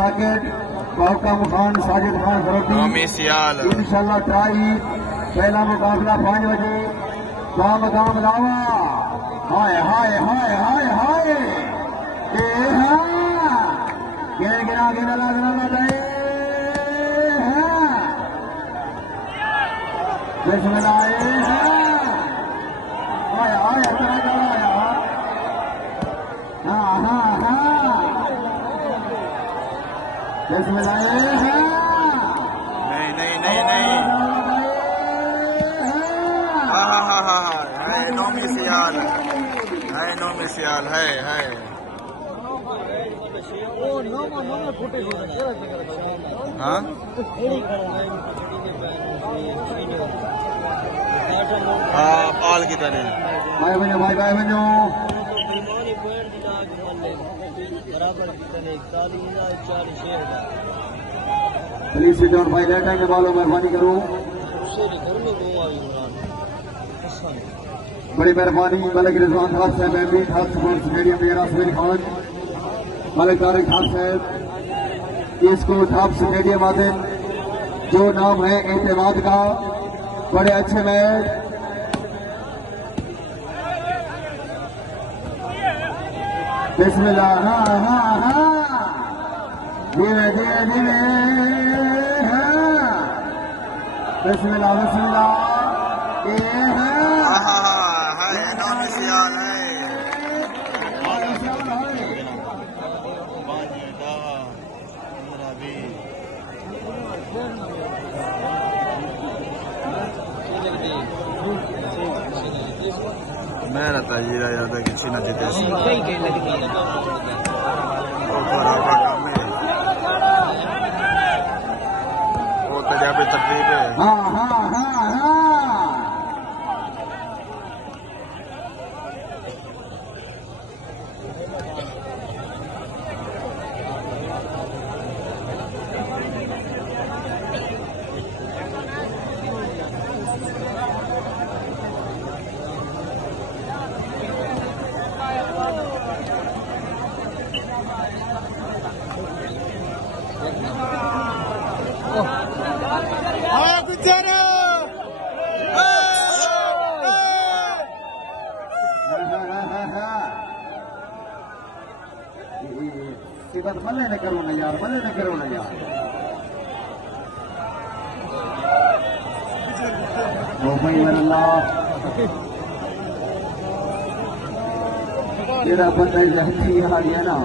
साकिब, मौकम खान, साजिद खान फरोती। इंशाल्लाह ट्राई पहला मुकाबला 5 बजे मकाम लावा। हाय हाय हाय हाय हाय गिना गिना लगना बिस्मिल्लाह हाय हाय हाँ हाँ हाँ बिस्मिल्लाह नहीं नहीं नहीं नहीं हाँ हाँ हाँ हाँ है नौमी सियाल है हाँ हाँ पाल की तरह भाई बनो प्लीज सिट डाउन भाई लेट आने वालों मेहरबानी करो बड़ी मेहरबानी। मलिक रिजवान खान साहब एमपी खान स्पोर्ट्स स्टेडियम मेरा समीर खान मलिक तारिक खान साहब इसको ठाप स्टेडियम आते जो नाम है एतमाद का बड़े अच्छे मैच बिस्मिल्लाह हाँ हाँ हाँ धीरे धीरे धीरे हाँ बिस्मिल्लाह बिस्मिल्लाह ये मेरा तजीरा याद है कि चीना जीते वो तजाबे तकलीफ है। हाँ हाँ हाँ हाँ मल्ले न करो ना यार ओ भाई अल्लाह तेरा बंदा जहती आ गया ना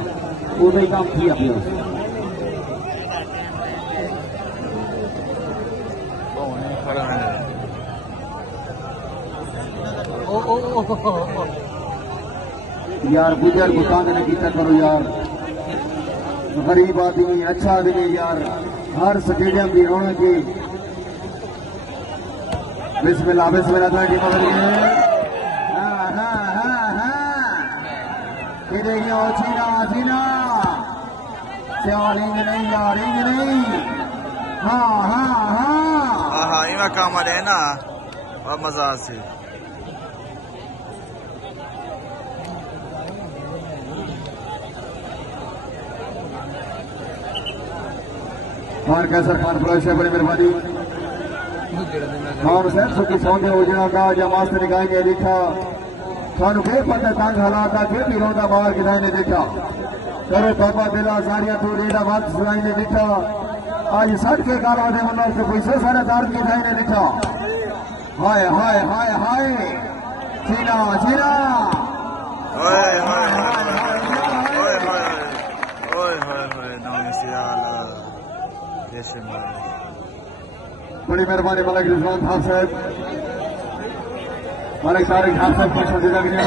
वो भी काम किया अपना यार बुजुर्ग तंग न किया करो यार गरीब आदमी अच्छा आदमी यार हर स्टेडियम की रौनक की बिस्मिल्लाह बिस्मिल्लाह की मदद हाँ हाँ हाँ हाँ चीना चीना रिंग नहीं यार रिंग नहीं हाँ हाँ हाँ हाँ इमा काम है ना और मजा से खान कैसर खान फुलाश बड़ी मेहरबानी खान सर सुखी सौंदे हो जाएगा या मास्टर निकाय ने देखा थानू फिर पता तंग हालात फिर भी रोंदा बाहर किसाई ने देखा करो बाबा दिला साड़िया तू रेडा बात सुनाई ने देखा आज सट के कारा दे मतलब से पैसे सारे दार किसाई ने देखा हाय हाय हाय हाय चीना चीना ओए हाय हाय ओए हाय ओए हाय नाम सियाल बड़ी मेहरबानी मलिक रिजवान खान साहब मलिक तारिक खान साहब खुश होते लग रहे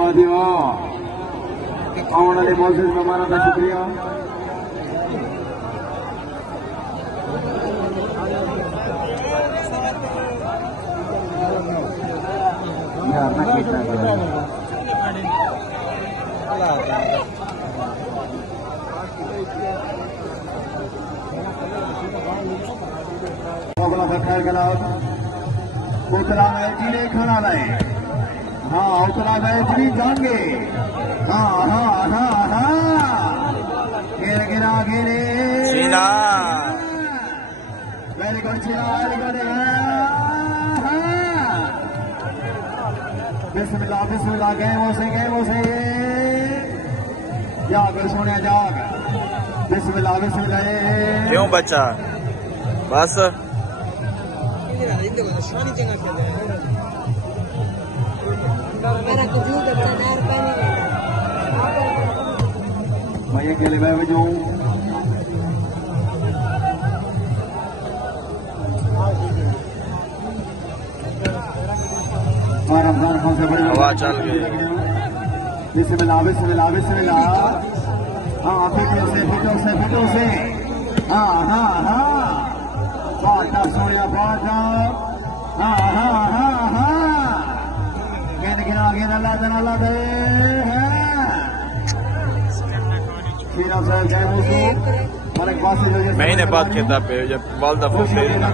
आने वाले मौजूद मेहमानों का शुक्रिया यार ना खैर गला बोतला में जीरे खाना लाए हाँ उतना मैच भी जाएंगे। हाँ हाँ हाँ हाँ गिर गिरा गिरे चीना वेरी गुड चीना वेरी गुड। बिस्मिल्लाह बिस्मिल्लाह गेमों से जाकर सोने जाग बिस्मिल्लाह बिस्मिल्लाह। क्यों बच्चा बस मैं ये खेले मैं जो हवा चल गई। बिस्मिल्लाह बिस्मिल्लाह बिस्मिल्लाह। हाँ फिटो से हाँ हाँ हाँ बाटा सोया बाटा। हाँ हाँ हाँ हाँ गेंद गिरा गेंद अल्लाह दे महीने बाद खिताब पे जब बाल दफा फेरी ना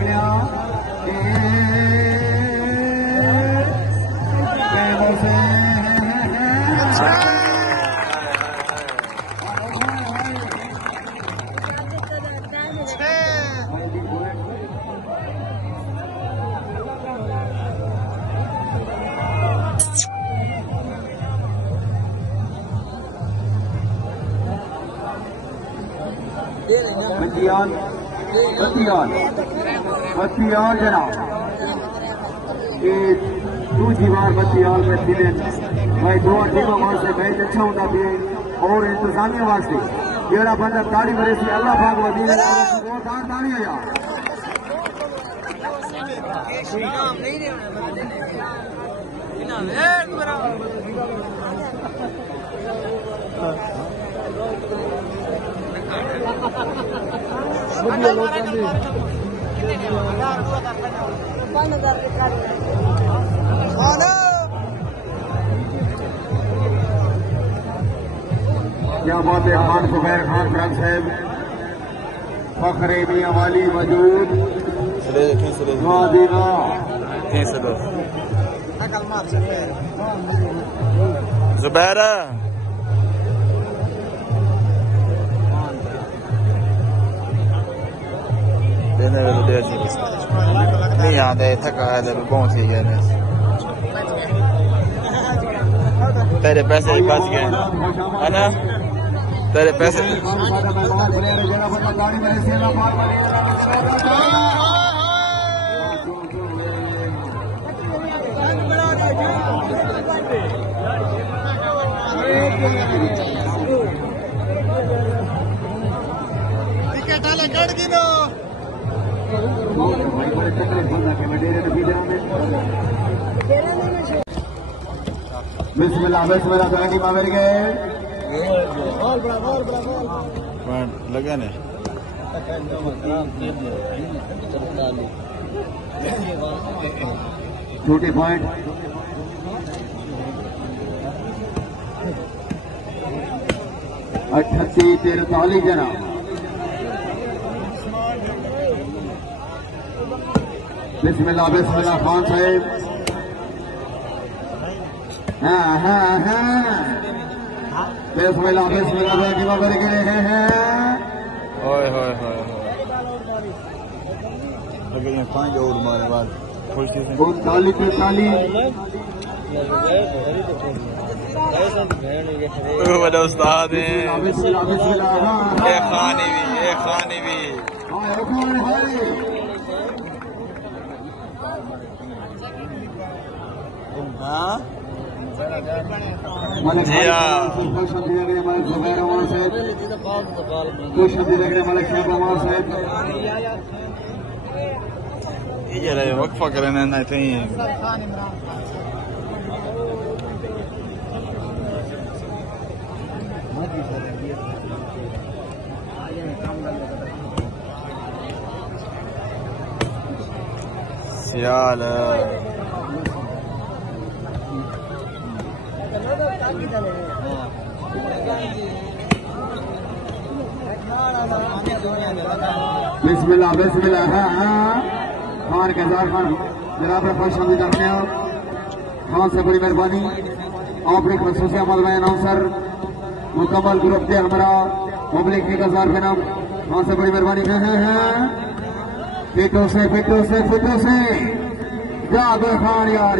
बत्तियाल जनाब दूसरी बार बत्तियाल में फिले भाई दो टीमों वास्ते मैच अच्छा होता भी और इंतजामिया वास्ते जेड़ा बंदा ताड़ी भरे सी अल्लाह पाक वदीन ताड़ी है यार क्या बात है। खान जुबैर खान फ्रंट साहब फखरे मियां वाली मौजूद जुबैर नहीं आते थका है बहुत ही गए तेरे पैसे ही बच गए है ना तेरे पैसे बिस्मिल्लाह बिस्मिल्लाह बैटिंग में मेरे गए लगे ने छोटे पॉइंट 38-43 जना बिस्मिल्लाह बिस्मिल्लाह खान साहब। हाँ हाँ हाँ बिस्मिल्लाह बिस्मिल्लाह बैटिंग में मेरे गए हैं। होय होय होय लगे 5 ओवर मारे बाद खुशी से 39-43 बड़ा उस्ताद है ये खानी भी हाँ जी हाँ ये रहे वक्फा करने ना कहीं सियाल बिस्मिल्लाह बिस्मिल्लाह। हाँ खान के साथ खान जनाब फर्स्ट हम करते हैं खान से बड़ी मेहरबानी आपने खसूसी अमल में अनाउंसर मुकम्मल ग्रुप के हमारा पब्लिक 1000 के नाम खान से बड़ी मेहरबानी है फिटो से जागो खान यार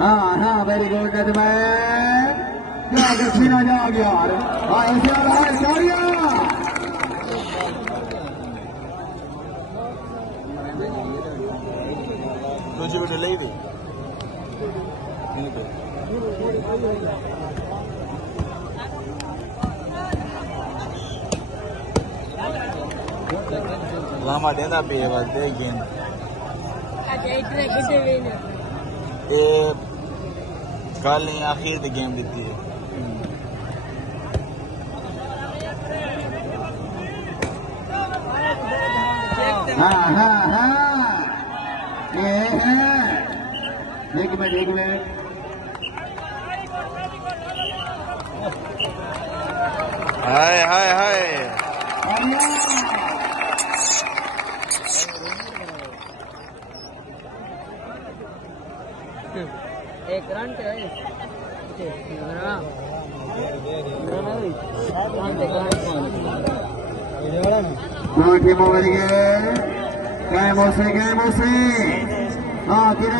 हाँ वेरी गुड जागे सीना जाग यार तुझे ले दी लामा देना पे बस दे गेंद ये कल नहीं आखिर दी गेम देती है एक मिनट हाय हाय हाय एक रन पे हाँ किरे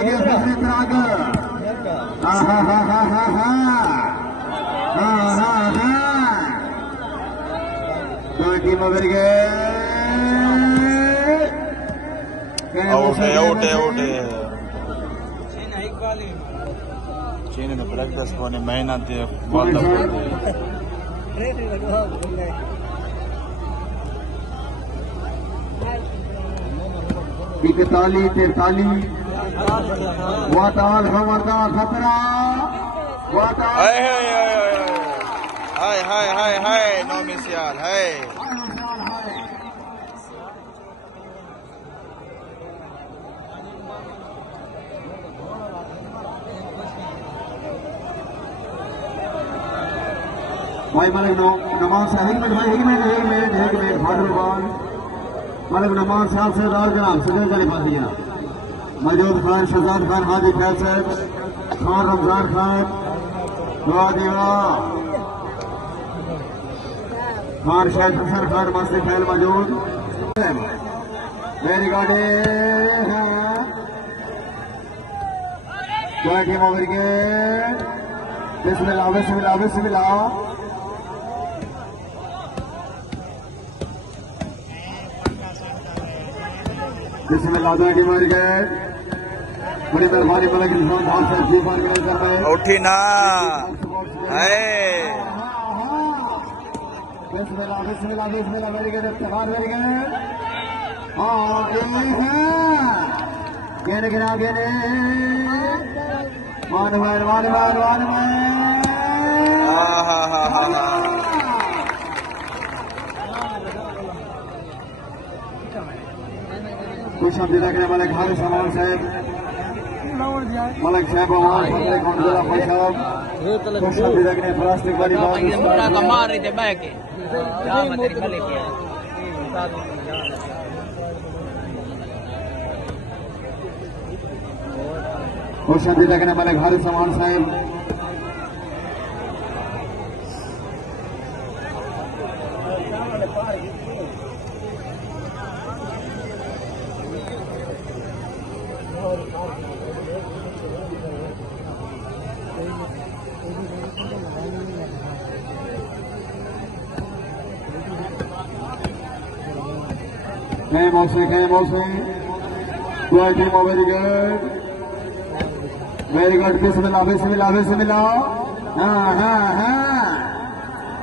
चीनी ने प्रैक्टिस को मेहनत इकताली 43 वाताल हमरदा खतरा हाय नो मिसाल है भाई मलिक नमाज साहब एक मिनट फादरबान मलिक नमाज साहब से राज जनाब सजल गली पासिया मजूद खान शहजाद खान हाजी खैर साहब खान रमजान खान खान शाहिद हसन खान मस्ती खैल मौजूद मेरी गाड़ी टीम ओवर के बिस्मिल्लाह टीम ओवर के बड़ी मेहरबानी मलिक इरफान खान साहब जी बार कर रहे हैं उठी ना है बिस्मिल्लाह मेरी गेट इफ्तिखार मेरी गेट गेंद गिरा गेंद मान कुछ हम जिला के मलिक हारिस अमान साहब मलिक साहब भाई साहब कुछ हम जिला के प्लास्टिक वाली खुश हम जिला के मलिक हारिस अमान साहब Game also. Good team, very good. Very good. Bismillah. Very good.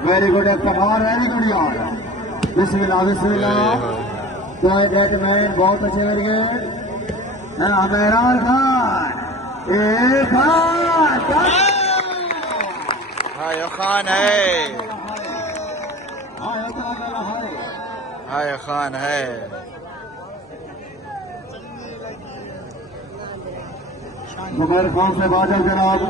Very good यार. Bismillah. Good gentlemen, बहुत अच्छे very good. मेहरान खान. हाय खान है. हाय खान है. जुबैर खान से बाजल जनाब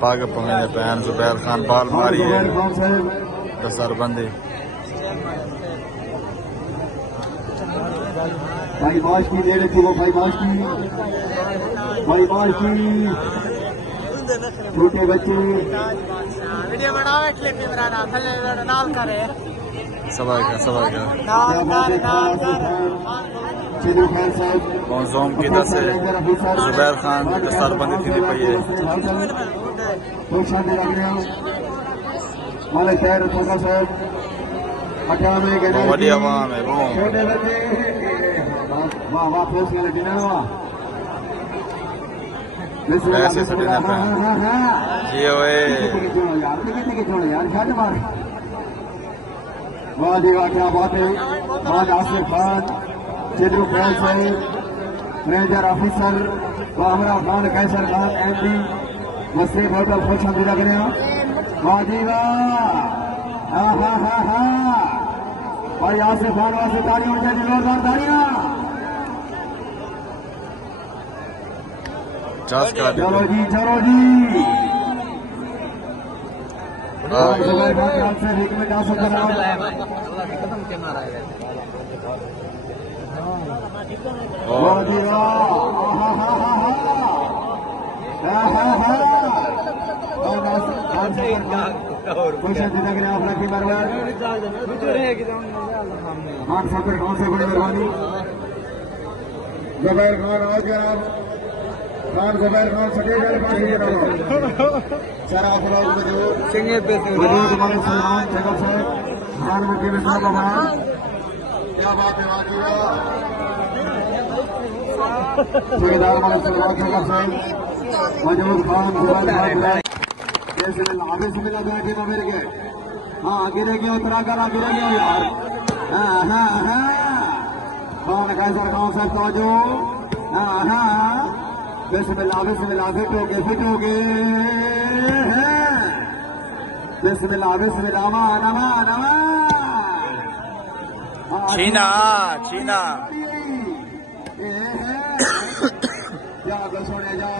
पाक पंगने पहन जुबैर खान बाल मारी है दसरबंदी भाई माश की दे रहे थे वो भाई माश की छोटे बच्चे वीडियो बनाओ क्लिप बनाना थले नाल करे सवाल का सिद्धू खान साहब मौजूम की तरफ से जुबैर खान दस्तारबंदी थी पई है बहुत शांति लग रहा मालिक खैर छोटा साहब 98 के बड़ी आवाम है वो छोटे बच्चे वाह वाह फैसला लेना वाह पैसे से देना पे जी ओए यार छाट मार वाह जी वाह क्या बात है आज आसिफ खान सिद्धू खान साहब मैनेजर ऑफिसर हमारा खान कैसर खान MD मस्ती बहुत खुश हम लग रहे हैं वाह जी वाह भाई आसिफ खान वास्ते तालियां हो जाए जोरदार तालियां चलो जी से एक मिनट आ सकता खत्म के मारा है खुश लग रहे आप रखी बरबाद खान फकर खान से बड़ी मेहरबानी जुबैर खान आओ जनाब खान जुबैर खान सके शराब वजूद मलिक सलमान जगह साहब खान मुक्ति में साहब क्या बात है ठेकेदार मलिक सलमान जगह साहब वजूद खान जुबैर खान जैसे आगे से मिला जाए टीम मेरे के हाँ गिरे गया उत्तराखंड गिरे गया यार खान कैसर खान साहब तवज्जो बिस्मिल्लाह फिट हो गए बिस्मिल्लाह छीना सोने जा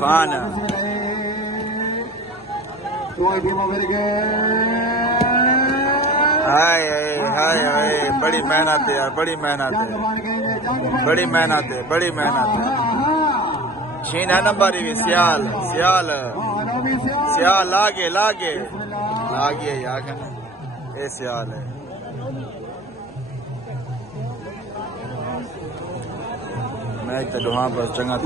खान हाय बड़ी मेहनत है यार बड़ी मेहनत है छीना नंबर भी सियाल लागे यार ये सियाल है मैं तो वहां पर चंगा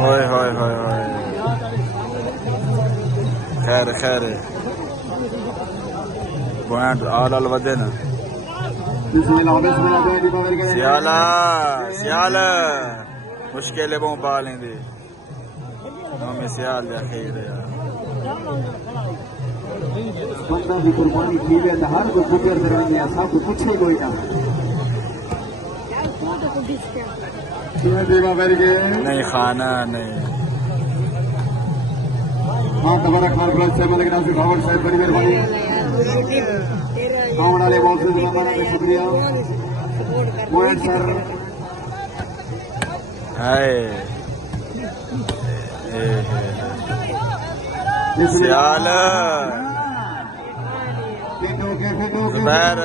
होए खैर पॉइंट आल वधे ना सियाल मुश्किल है बहुत पा लेंदे हमें सियाल जा खैर यार बंदा भी कुर्बानी थी वे हर को गुजर दरवाजे सब कुछ ही कोई ना नहीं खाना नहीं हाँ तबारा खान ब्लड साहब मलिक नासिर भावड़ साहब बड़ी मेहरबानी गाँव वाले बहुत से जमाना में शुक्रिया मोहन सर सियाल जुबैर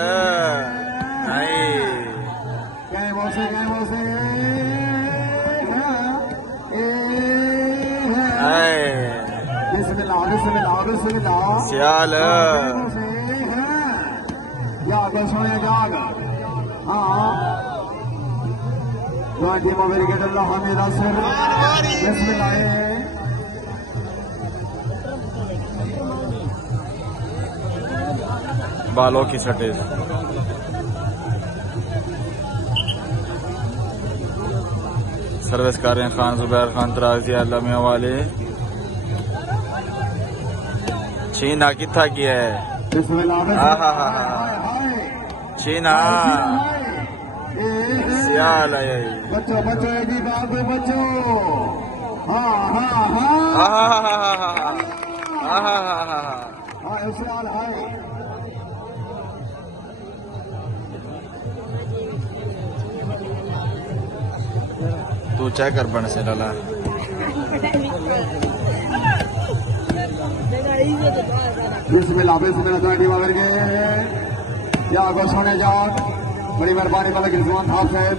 सियाल सोने जाग हाँ टीम अमेरिका हामिद आसिर बालों की सटेज सर्विस कर रहे हैं खान जुबैर खान तराजी अल्लाह वाले छीना किथा किया है छीना सियाल है बच्चों जी बाबू बच्चों तू चेक कर बन से लाला बिस्मिल्लाह बिस्मिल्लाह टीम आवर के या सोने जाग बड़ी मेहरबानी वाला रिजवान साहब साहब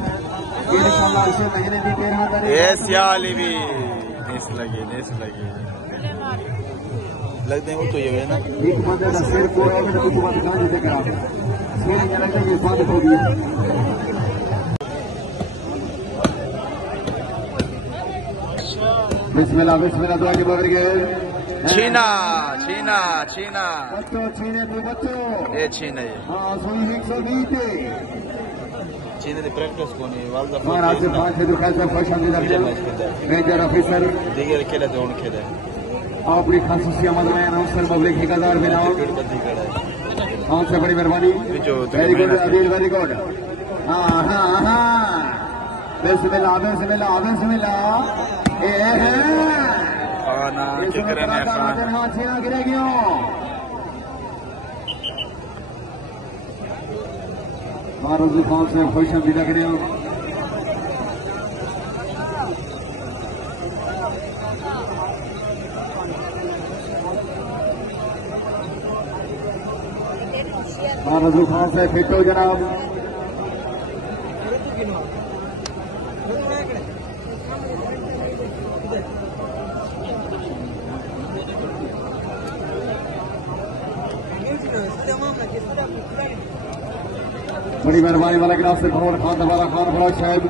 इंशाल्लाह इस महीने की 13 तारीख एसियाली भी नेस लगी लगते हैं वो तो ये है ना एक बंदे का सिर को है तो कुछ बात कहां जिसे करा सिर जरा के ये बात हो गई बिस्मिल्लाह बिस्मिल्लाह दुआ के बगैर गए चीना बच्चों छीने थे बच्चों ये छीना ये हां सुई 120 थे चीने की प्रैक्टिस को नहीं वालदा महाराज से 5 से दुकान से खुश आमदीद मेजर ऑफिसर दिगर खेले तो उन खेले आपकी खासूसी अमल में अनाउंसर पब्लिक ठेकेदार बनाओ हाँ से बड़ी मेहरबानी very good Adeel very good हाँ बिस्मिल्लाह बिस्मिल्लाह बिस्मिल्लाह ए है खाना क्या करने खाना हाँ छिया गिरेगियों मारूजी खान से खुश आमदीद करें रजू खान से फिट हो जनाब बड़ी मेहरबानी वाला गिलास से भवन खान दबारा खान फराज साहब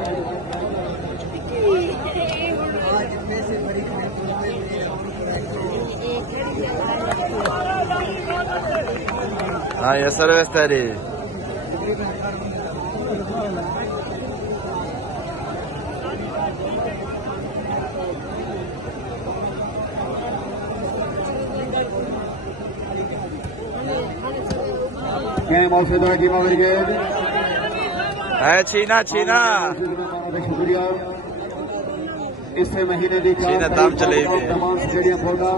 हाँ ये सर्विस तेरी मौसदा की मगर के है छीना शुक्रिया इससे महीने की छीना दाम चले तमाम स्टेडियम होगा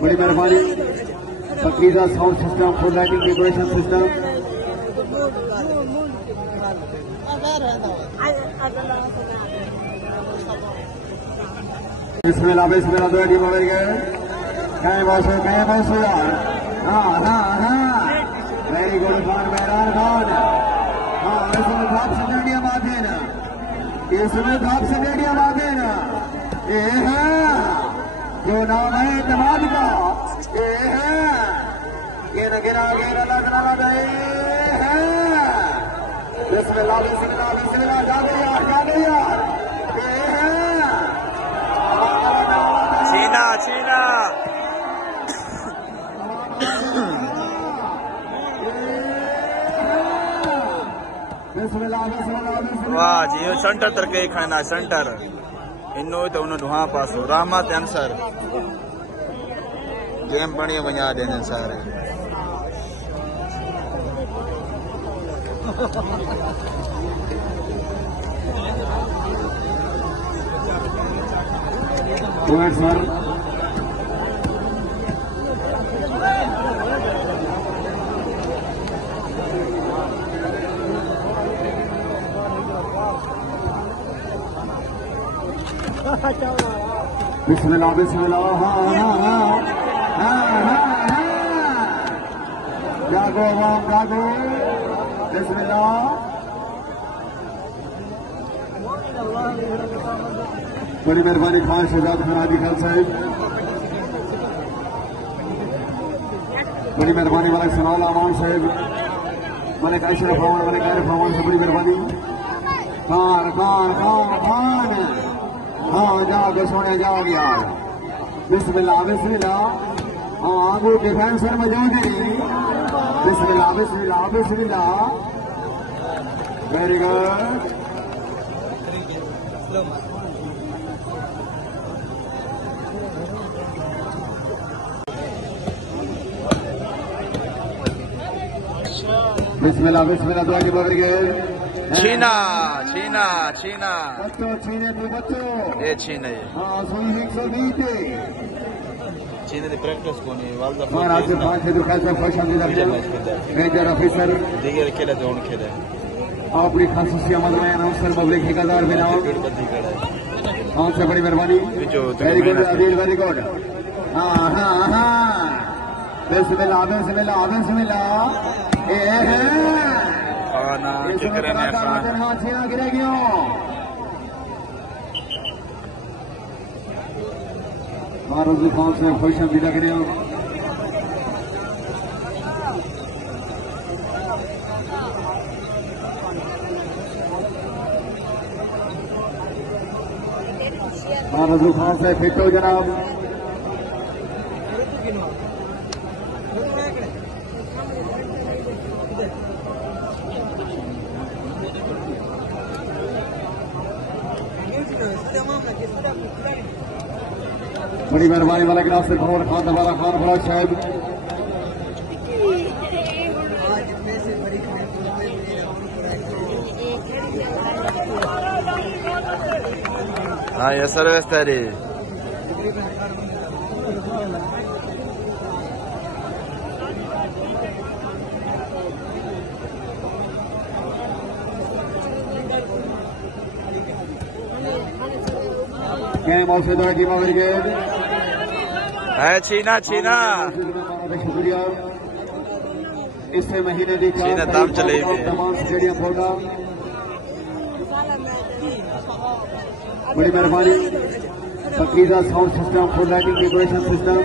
बड़ी मेहरबानी Pakeezah sound system full lighting decoration system बिस्मिल्लाह बिस्मिल्लाह दो टीम हो गए कहीं बॉस यार हाँ वेरी गुड खान मेहरान खान हाँ इसमें घाप से डेडियम आते ना ये है जो नाम है दमाद का ये है ये न गिरा लगा दे बिस्मिल्लाह जागे यार ये है छीना वाह जी ये सेंटर तरके खाना सेंटर इन्नो तो उन्होंने वहाँ पास रहमत अंसर गेम बढ़िया बना देने सारे सर बिस्मिल्लाह जागो बिस्मिल्लाह बड़ी मेहरबानी खान शहजाद खान हाजी खान साहब बड़ी मेहरबानी वाला सनाउल अमान साहब मलिक अशरफ अमान मलिक आरिफ अमान से बड़ी मेहरबानी खान हाँ जाओ सोने जाओ यार बिस्मिल्लाह हाँ आगू डिफेंस सर मौजूद है बिस्मिल्लाह वेरी गुड बिस्मिल्लाह दुआ के बगैर गए छीना बच्चों छीने थे बच्चों ये छीना ये हाँ सुई 120 थे चीने की प्रैक्टिस को नहीं वालदा महाराज से 5 से दुकान से खुश आमदीद मेजर ऑफिसर दिगर खेले तो उन खेले आपकी खासूसी अमल में अनाउंसर पब्लिक ठेकेदार बनाओ हाँ से बड़ी मेहरबानी very good Adeel very good हाँ हाँ हाँ बिस्मिल्लाह बिस्मिल्लाह बिस्मिल्लाह खाना किकरे ने खान हाथियां गिरे गयो मारूजी खान से खुश हम लग रहे हो मारूजी खान से फिट हो जनाब बड़ी मेहरबानी वाला गिलास से भवन खान दोबारा खान बड़ा शायद हाँ ये सर्विस तेरी गेम और से की ब्रिगेड है छीना छीना शुक्रिया इससे महीने की छीना दाम चले तमाम स्टेडियम फोटा बड़ी मेहरबानी Pakeezah sound system full lighting decoration system